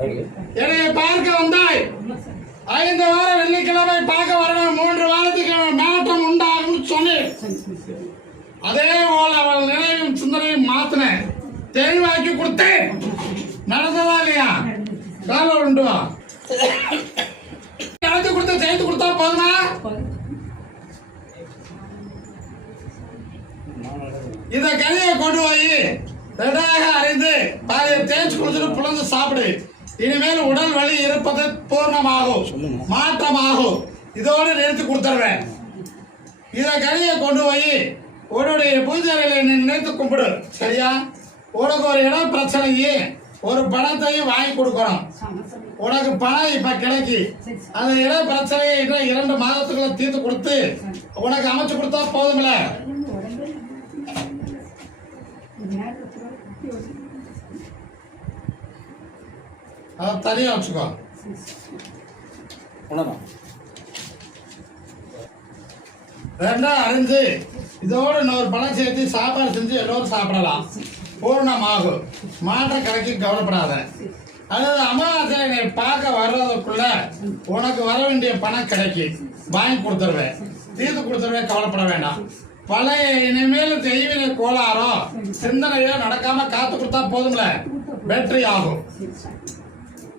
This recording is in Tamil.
என்னை பார்க்க வந்தாய். ஐந்து வாரம் வெள்ளிக்கிழமை பார்க்க வரணும். மூன்று வாரத்துக்கு மாற்றம் உண்டாகும் சொன்னேன். அதே போல அவள் நினைவும் சிந்தனையும் மாத்தினேன். தெளிவாக்கி கொடுத்தேன். நடந்ததா இல்லையா? கால உண்டு வா. நடத்தி கொடுத்து செய்து கொடுத்தா போதுமா? இத கதையை கொண்டு போய் ரெண்டாக அறிந்து பாதியை தேய்ச்சி கொடுத்துட்டு புலந்து சாப்பிடு. இனிமேல் உடல் வலி இருப்பது பூர்ணமாகும். மாற்றமாகும். இதோடு நிறுத்தி கொடுத்துருவேன் இத கனியை கொண்டு போய் உன்னுடைய பூஜை அறையில நீ நினைத்து கும்பிடு. சரியா? உனக்கு ஒரு இடம் பிரச்சனைக்கு ஒரு பணத்தையும் வாங்கி கொடுக்கணும். உனக்கு பணம் இப்ப கிடைக்கி. அந்த இட பிரச்சனையை இன்னும் இரண்டு மாதத்துக்குள்ள தீர்த்து கொடுத்து உனக்கு அமைச்சு கொடுத்தா போதும்ல? அதை தனியா வச்சுக்கோ உணவா? ரெண்டாம் அறிஞ்சு இதோடு இன்னொரு பழம் சேர்த்து சாப்பாடு செஞ்சு எல்லோரும் சாப்பிடலாம். பூர்ணமாகும் மாற்றம் கலக்கி கவலைப்படாத. அதாவது அமாவாசையை நீ பார்க்க வர்றதுக்குள்ள உனக்கு வர வேண்டிய பணம் கிடைக்கும் வாங்கி கொடுத்துருவேன். தீர்த்து கொடுத்துருவேன் கவலைப்பட வேண்டாம். பழைய இனிமேல் தெய்வீன கோளாறோ சிந்தனையோ நடக்காம காத்து கொடுத்தா போதும்ல. வெற்றி ஆகும்.